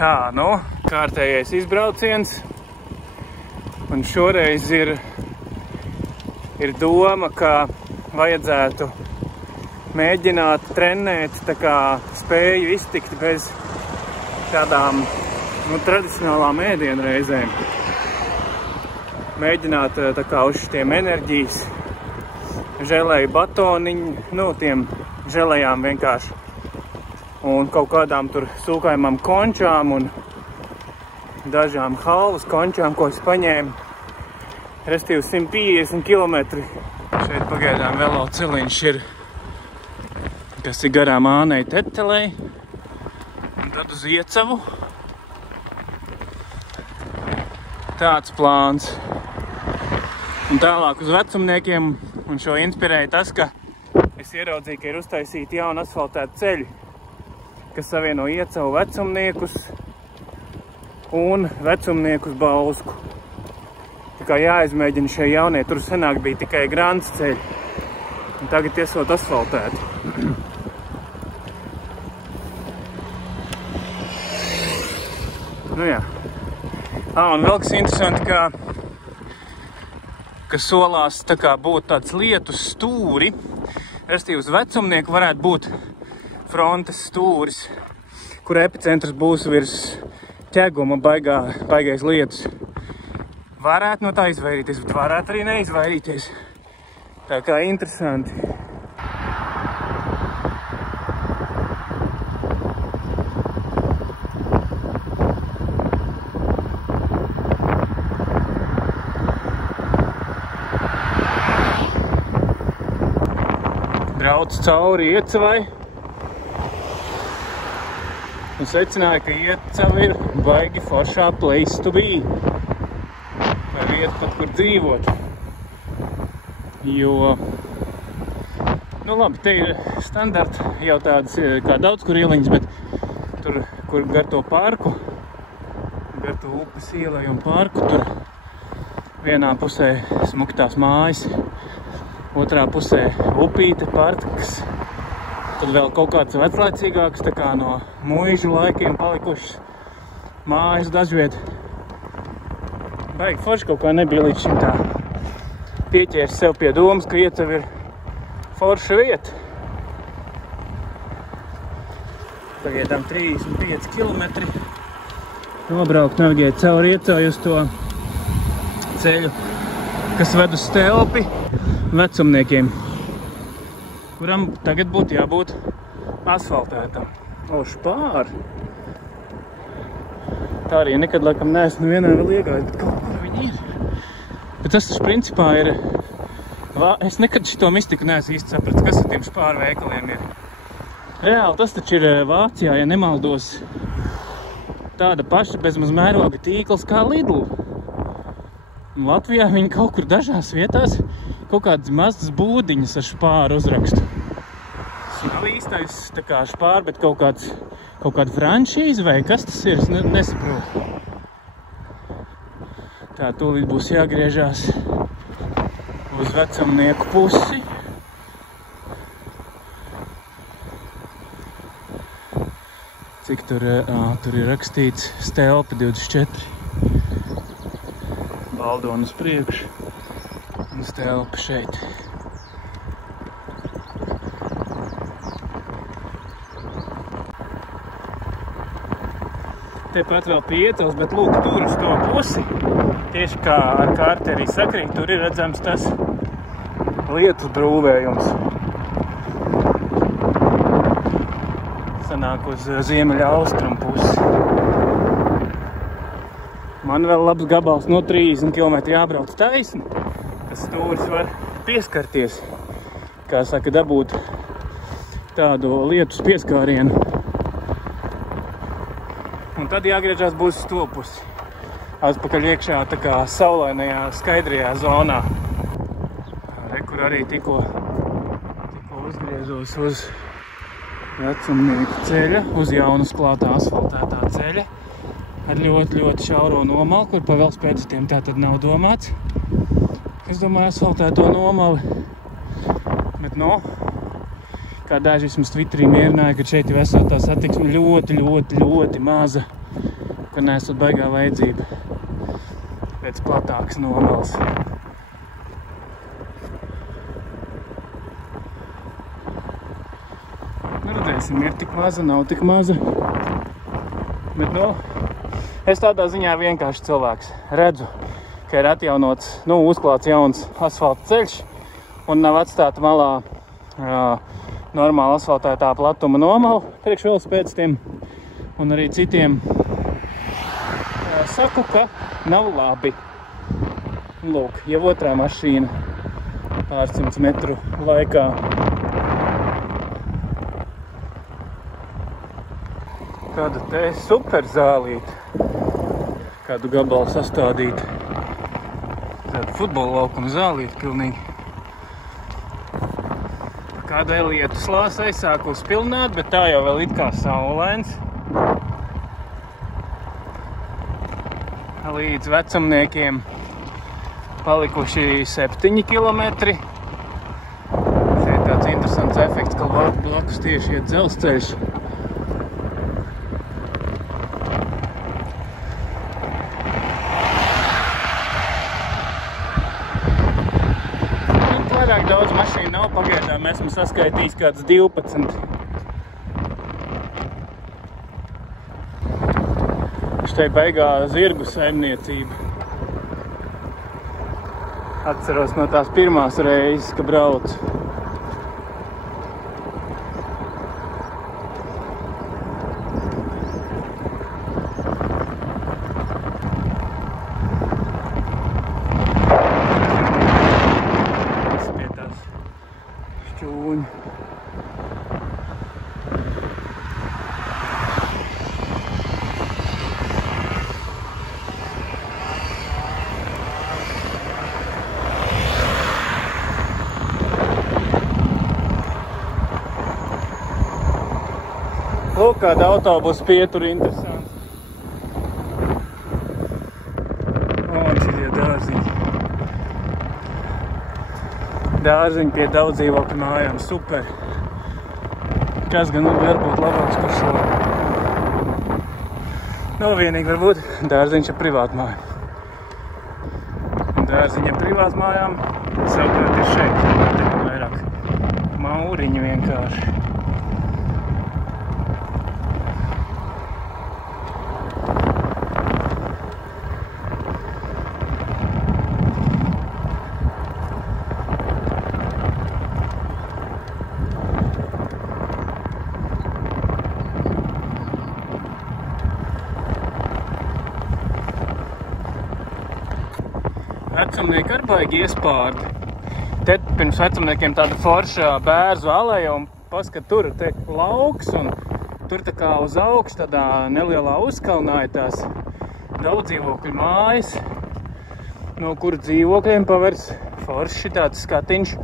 Tā, nu, kārtējais izbrauciens. Un šoreiz ir doma, ka vajadzētu mēģināt trenēt tā kā spēju iztikt bez tādām tradicionālām ēdienreizēm. Mēģināt tā kā uz šitiem enerģijas želeju batoniņu, tiem želejām vienkārši. Un kaut kādām tur sūkājumām končām un dažām halvas končām, ko es paņēmu. Restīvi 150 km. Šeit pagaidām veloceliņš ir, kas ir garām Ānei Tetelei. Un tad uz Iecavu. Tāds plāns. Un tālāk uz Vecumniekiem. Un šo inspirēja tas, ka es ieraudzīju, ka ir uztaisīti jauni asfaltēti ceļi, kas savieno Iecavu Vecumniekus un Vecumniekus Bausku. Tā kā jāizmēģina šie jaunie, tur senāk bija tikai grants ceļi. Un tagad iesot asfaltēti. Nu jā. Un vēl kas interesanti, ka solās tā kā būtu tāds lietus stūri. Restīvi uz Vecumnieku varētu būt frontes stūris, kur epicentrs būs virs ķeguma baigais lietus. Varētu no tā izvairīties, bet varētu arī neizvairīties. Tā kā interesanti. Brauc cauri Iecavai. Un secināja, ka Iecava ir baigi foršā place to be. Vai vieta pat, kur dzīvot. Jo, labi, te ir standarti jau tādas kā daudz kur ieliņas, bet tur, kur gar to parku, gar to upes ielai un parku, tur vienā pusē smuktās mājas, otrā pusē upīte, parks. Tad vēl kaut kāds veclaicīgāks, tā kā no muižu laikiem palikušas mājas dažviet. Baigi forši kaut kā nebija līdz šim tā pieķērs sev pie domas, ka Iecava ir forša vieta. Pagaidām 35 km. Nobraukt, navigēt cauri Iecavai uz to ceļu, kas ved uz Stelpi Vecumniekiem, kuram tagad būtu jābūt asfaltētam. Špāri! Tā arī nekad laikam neesmu vienā vēl iegājis, bet kaut kur viņi ir. Bet tas taču principā ir... Es nekad šito mistiku neesmu īsti sapratis, kas ar tiem špāru veikaliem ir. Reāli tas taču ir Vācijā, ja nemaldos, tāda paša bezmaz mēroga tīkls kā Lidl. Latvijā viņi kaut kur dažās vietās kaut kādas mazas būdiņas ar špāru uzrakstu. Tas nav īstais tā kā špāri, bet kaut kāda franšīze vai kas tas ir, es nesaprotu. Tā, tūlīt būs jāgriežās uz Vecumnieku pusi. Cik tur ir rakstīts Stelpa 24. Baldona uz priekšu un Stelpa šeit. Tepat vēl pie Iecavas, bet lūk, tur uz to pusi, tieši kā ar karti arī sakrīt, tur ir redzams tas lietus brūvējums. Sanāk uz ziemeļa austrumu pusi. Man vēl labs gabals no 30 km jābrauc taisni. Tas stūris var pieskarties, kā saka, dabūt tādu lietus pieskārienu. Un tad jāgriežās būs uz to pusi. Atpakaļ iekšā tā kā saulainajā, skaidrajā zonā. Re, kur arī tikko uzgriezos uz Vecumnieku ceļa, uz jaunas klātā asfaltētā ceļa. Ar ļoti šauro nomalu, kur pa velospēdistiem tā tad nav domāts. Es domāju, asfaltēto nomali. Bet, kā daži vismaz Twitterī mierināja, ka šeit ir esot tā satiksme ļoti maza. ka neesot baigā vajadzība pēc platākas nomals. Nu, redzēsim, ir tik maza, nav tik maza. Bet, nu, es tādā ziņā vienkārši cilvēks redzu, ka ir atjaunots, uzklāts jauns asfalta ceļš un nav atstāta malā normāli asfaltētā platuma nomala priekš velosipēdistiem un arī citiem. Saku, ka nav labi. Lūk, jau otrā mašīna pārsimts metru laikā. Kāda te super zālīte. Kādu gabalu sastādīt. Tāda futbola laukuma zālīte pilnīgi. Kādai lietu slāsai sāku uzpilnāt, bet tā jau vēl it kā saulains. Līdz vecumniekiem palikuši 7 kilometri. Šeit tāds interesants efekts, ka blakus tieši iet dzelzceļš. Vairāk daudz mašīnu nav pagaidām, esmu saskaitījis kāds 12. Štai beigā zirgu saimniecība. Atceros no tās pirmās reizes, ka braucu. Pie tās šķūņu. Lūk, kāda autobusa pietura interesanti. Un šitie dārziņi. Dārziņi pie daudz dzīvokļu mājām, super. Kas gan var būt labāks par šo? Nu, vienīgi varbūt dārziņš ar privātu māju. Dārziņi ar privātu mājām savukārt ir šeit. Te vairāk mauriņu vienkārši. Vecumnieki ar baigi iespārdi. Te pirms vecumniekiem tāda forša bērzu aleja un paskat tur te lauks un tur tā kā uz augšu tādā nelielā uzkalnā ir tās daudz dzīvokļu mājas, no kuru dzīvokļiem pavērs forši tāds skatiņš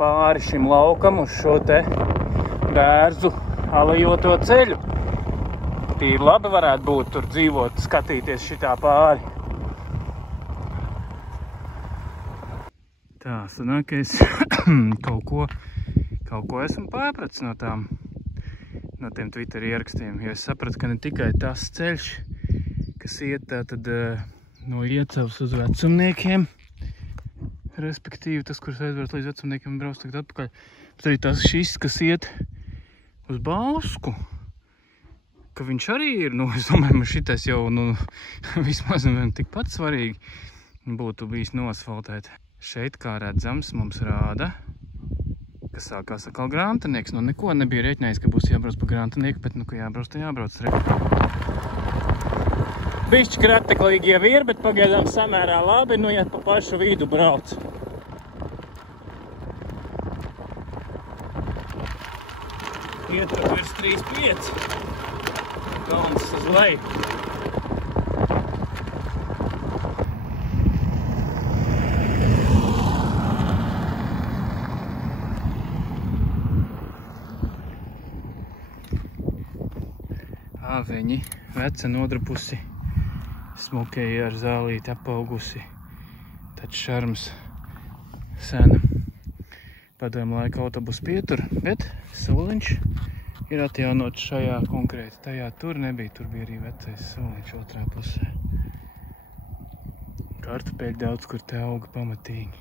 pāri šim laukam uz šo te bērzu alejoto ceļu. Tīri labi varētu būt tur dzīvot, skatīties šitā pāri. Tā, sanāk, ka es kaut ko esmu pārpratis no tiem Twitter ierakstiem, jo es sapratu, ka ne tikai tas ceļš, kas iet tātad no Iecavas uz Vecumniekiem, respektīvi tas, kurš aizvērt līdz Vecumniekiem un brauc tagad atpakaļ, bet arī tas šis, kas iet uz Bausku, ka viņš arī ir, es domāju, man šitais jau, vismaz tikpat svarīgi būtu bijis nosfaltēt. Šeit, kā redzams, mums rāda, ka sākās atkal Grantinieks. Neko nebija rēķinājis, ka būs jābrauc pa Grantinieku, bet, ka jābrauc, tā jābrauc. Bišķi krateklīgi jau ir, bet pagaidām samērā labi, ja pa pašu vidu brauc. Ietruk virs 3,5. Kalns uz leju. Āveņi, veca nodrupusi, smukēji ar zālīti apaugusi, taču šarms sena padomu laika autobusu pietur, bet soliņš ir atjaunots šajā konkrēti. Tajā tur nebija, tur bija arī vecais soliņš otrā pusē. Kartupeļi daudz, kur te auga pamatīgi.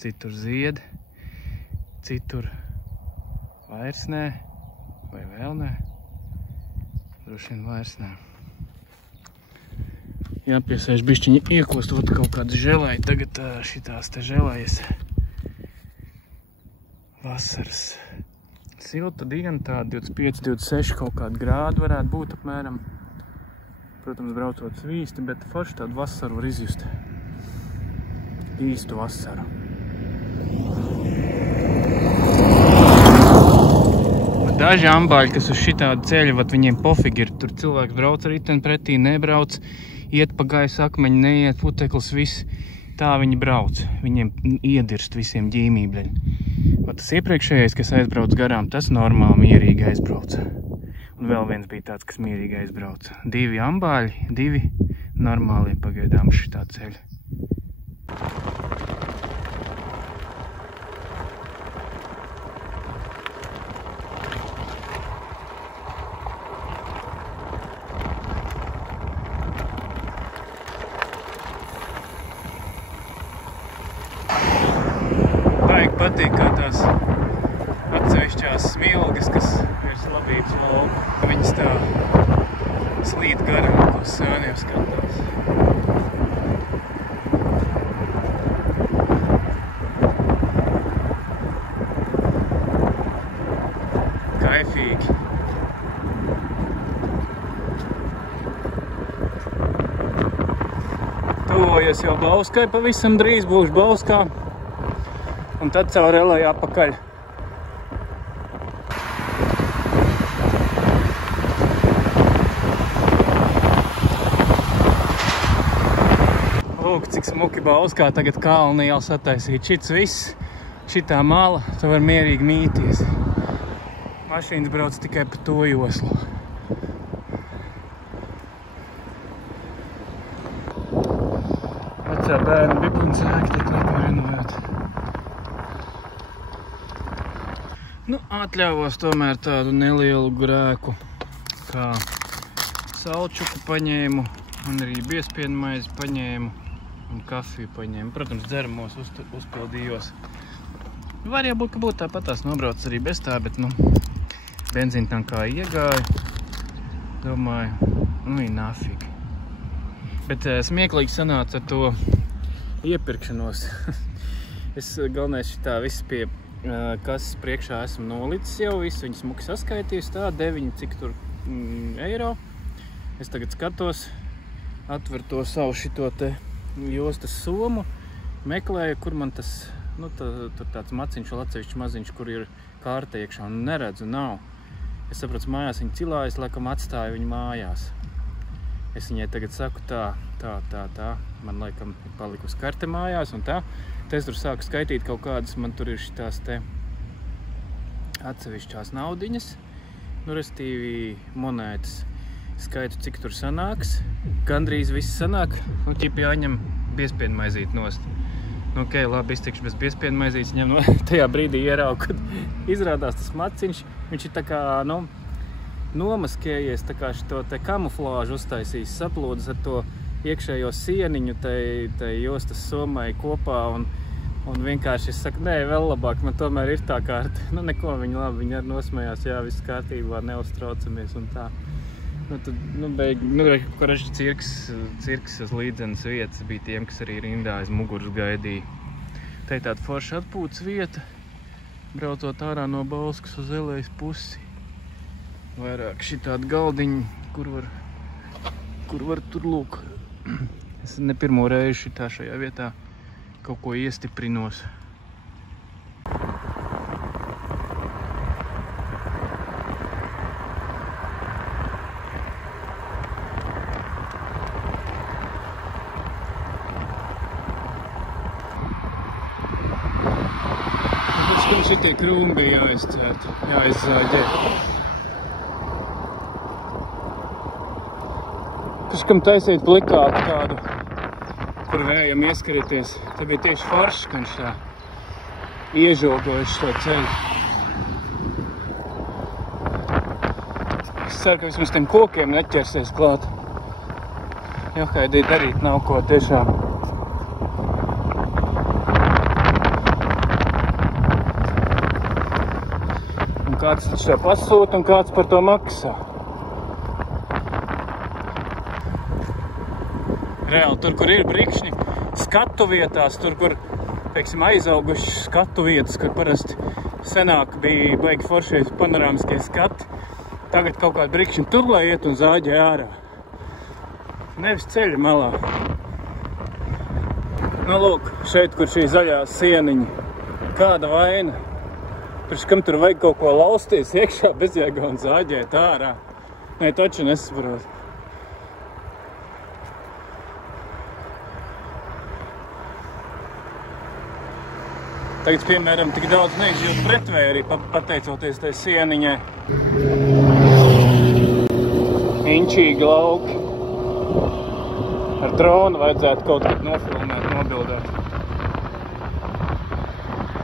Citur zied, citur vairs nē, vai vēl nē. Droši vien vairs nē. Jāpiesēž bišķiņi iekost, ot kaut kāda želai. Tagad šitās te želajas. Vasaras. Silta diena, tāda 25, 26 kaut kāda grādu varētu būt apmēram. Protams, braucot svīsti, bet forši tādu vasaru var izjust. Īstu vasaru. Daži ambāļi, kas uz šitādu ceļu, vat viņiem pofīgi ir. Tur cilvēks brauc ar riteni pretī, nebrauc, iet pa gaisu akmeņu, neiet puteklis, viss. Tā viņi brauc. Viņiem iedirst visiem ģīmībļiem. Vat tas iepriekšējais, kas aizbrauc garām, tas normāli mierīgi aizbrauca. Un vēl viens bija tāds, kas mierīgi aizbrauca. 2 ambāļi, 2 normāli pagaidām šitā ceļa. Patīk, kā tās atsevišķās smilgas, kas ir labības lauka. Viņas tā slīd garām, ko sēniem skatās. Kaifīgi. Tuvojies jau Bauskai, pavisam drīz būšu Bauskā. Un tad caur Elai apakaļ. Lūk, cik smuki Bauskā tagad kalni jau sataisīt. Šits viss, šitā mala, tu var mierīgi mīties. Mašīnas brauc tikai pa to joslu. Vecā bērna bipuņas ēka tiek laikam renovēt. Nu, atļāvos tomēr tādu nelielu grēku, kā salčuku paņēmu, un arī biespienu maizi paņēmu, un kafiju paņēmu. Protams, dzeramos uzpildījos. Var jābūt, ka būtu tāpatās nobrauc arī bez tā, bet, nu, benzīna tankā iegāja. Domāju, nu, nafīgi. Bet smieklīgi sanāca ar to iepirkšanos. Es galvenais šitā viss pie kas priekšā esmu nolicis jau, visu viņi smuki saskaitījusi, tā 9 cik tur eiro. Es tagad skatos, atveru to savu šito te jostas somu, meklēju, kur man tas, nu, tur tāds maciņš, atsevišķi maziņš, kur ir kārta iekšā, un neredzu, nav. Es saprotu, mājās viņi cilājas, laikam atstāju viņu mājās. Es viņai tagad saku tā, man laikam ir palikusi karte mājās, un tā. Te es tur sāku skaitīt kaut kādas, man tur ir šitās te atsevišķās naudiņas, nu, restīvi monētas. Skaitu, cik tur sanāks. Gandrīz viss sanāk, nu, ķip jāņem biespienu maizīt nost. Nu, ok, labi, iztikšu bez biespienu maizītes, ņem no tajā brīdī ieraugu, kad izrādās tas maciņš. Viņš ir tā kā, nu, nomaskējies, tā kā šito te kamuflāžu uztaisījis, saplūdis ar to iekšējo sieniņu tai jostas somai kopā, un vienkārši es saku, nē, vēl labāk, man tomēr ir tā kārta. Nu, neko, viņi labi, viņi arī nosmējās, jā, viss kārtībā, neuztraucamies un tā. Nu, tad, nu, beigi, nu, koraši cirks uz līdzenas vietas bija tiem, kas arī rindā aiz muguras gaidīja. Te ir tāda forša atpūtas vieta, braucot ārā no Bauskas uz Elejas pusi. Vairāk šitādi galdiņi, kur var tur lūk. Es ne pirmo reizi šajā vietā kaut ko iestiprinos. Tāpēc, ka šitie krūmi bija jāizcērt, jāizzāģē. Kam taisīt plikātu kādu, kur vējam ieskarīties. Te bija tieši foršs, ka viņš tā iežogojuši šo ceļu. Es ceru, ka vismaz tiem kokiem neķersies klāt. Johaidī darīt nav ko tiešām. Un kāds taču to pasūta un kāds par to maksā. Reāli, tur, kur ir brikšņi, skatu vietās, tur, kur, teiksim, aizauguši skatu vietas, kur parasti senāk bija baigi foršie panorāmiskie skati, tagad kaut kādi brikšņi tur, lai iet un zāģē ārā. Nevis ceļa malā. Nu, lūk, šeit, kur šī zaļā sieniņa, kāda vaina. Priekš kam tur vajag kaut ko lausties iekšā bezjēgā un zāģēt ārā. Nē, taču nesaprot. Tagad, piemēram, tik daudz neizjūt pretvēri, pateicoties tai sieniņai. Inčīgi lauki. Ar dronu vajadzētu kaut kad nofilmēt, nobildēt.